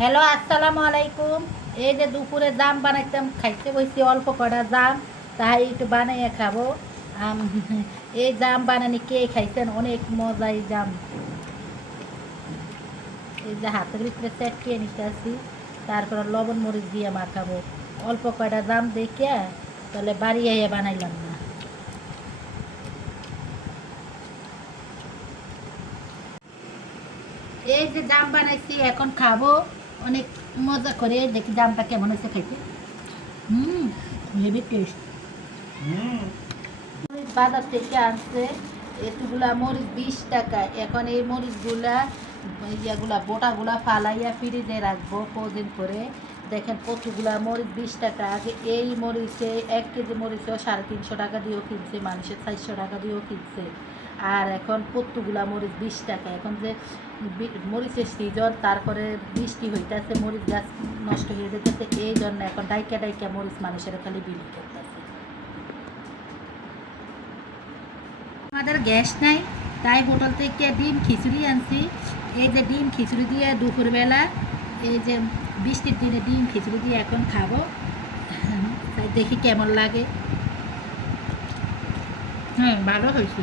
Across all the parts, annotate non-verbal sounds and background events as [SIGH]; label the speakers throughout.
Speaker 1: Hello, আসসালামু আলাইকুম। এই যে দুপুরে জাম বানাইতাম, খাইতে বসছি অল্প কটা জাম, তাই একটু বানাইয়ে খাব। [LAUGHS] এই জাম বানানি কে খাইছেন? অনেক মজা এই জাম। এই যে হাতের ভিতরে চেটকিয়ে নিতে আসি তারপরে লবণ মরিচ দিয়ে মাখাবো। অল্প কয়টা জাম দেখে তাহলে বাড়ি আইয়া বানাইলাম না। এই যে জাম বানাইছি, এখন খাব। অনেক মজা করে দেখি দামটা কেমন হচ্ছে খাইতে। হুম হেভি টেস্ট বাজার থেকে আনছে এতগুলা মরিচ বিশ টাকা। এখন এই মরিচগুলা ইয়াগুলা বোটাগুলা ফালাইয়া ফ্রিজে রাখব কদিন করে দেখেন কতগুলা মরিচ, বিশ টাকা। আগে এই মরিচে এক কেজি মরিচেও সাড়ে তিনশো টাকা দিয়েও কিনছে, মানুষের চারশো টাকা দিয়েও কিনছে। আর এখন কতগুলা মরিচ, বিশ টাকা। এখন যে মরিচের সিজন তারপরে বৃষ্টি হইতেছে, মরিচ গাছ নষ্ট হয়ে যেতেছে, এই জন্য এখন ডাইকা ডাইকা মরিচ মানুষের খালি বিলি করতেছে। আমাদের গ্যাস নাই, তাই হোটেল থেকে ডিম খিচুড়ি আনছি। এই যে ডিম খিচুড়ি দিয়ে দুপুরবেলা এই যে বৃষ্টির দিনে ডিম খিচুড়ি দিয়ে এখন খাব। দেখি কেমন লাগে। হ্যাঁ ভালো হয়েছে।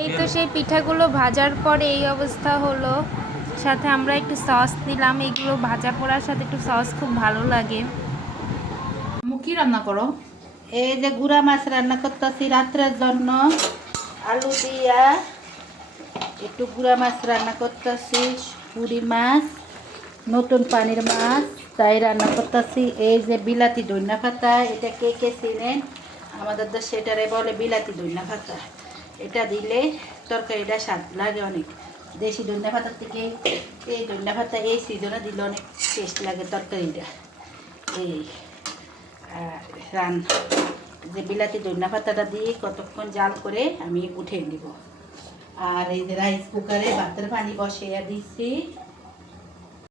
Speaker 2: এই তো সেই পিঠাগুলো ভাজার পরে এই অবস্থা হলো। সাথে আমরা একটু সস দিলাম এগুলো ভাজা পোড়ার সাথে একটু সস খুব ভালো লাগে।
Speaker 3: কি রান্না করো?
Speaker 1: এই যে গুড়া মাছ রান্না করতেছি রাত্রের জন্য। আলু দিয়া একটু গুড়া মাছ রান্না করতেছি পুরি মাছ নতুন পানির মাছ তাই রান্না করতেছি। এই যে বিলাতি দইনা পাতা এটা কে কে চিনেন? আমাদের দেশে এটারে বলে বিলাতি দইনা পাতা। এটা দিলে তরকারিটা স্বাদ লাগে অনেক। দেশি ধন্যা পাতার থেকে এই দইনা পাতা এই সিজনে দিলে অনেক টেস্ট লাগে তরকারিটা। এই রান, যে বিলাতি ধন্যা পাতাটা দিয়ে কতক্ষণ জাল করে আমি উঠে নিব। আর এই রাইস কুকারে ভাতের পানি বসিয়ে দিচ্ছি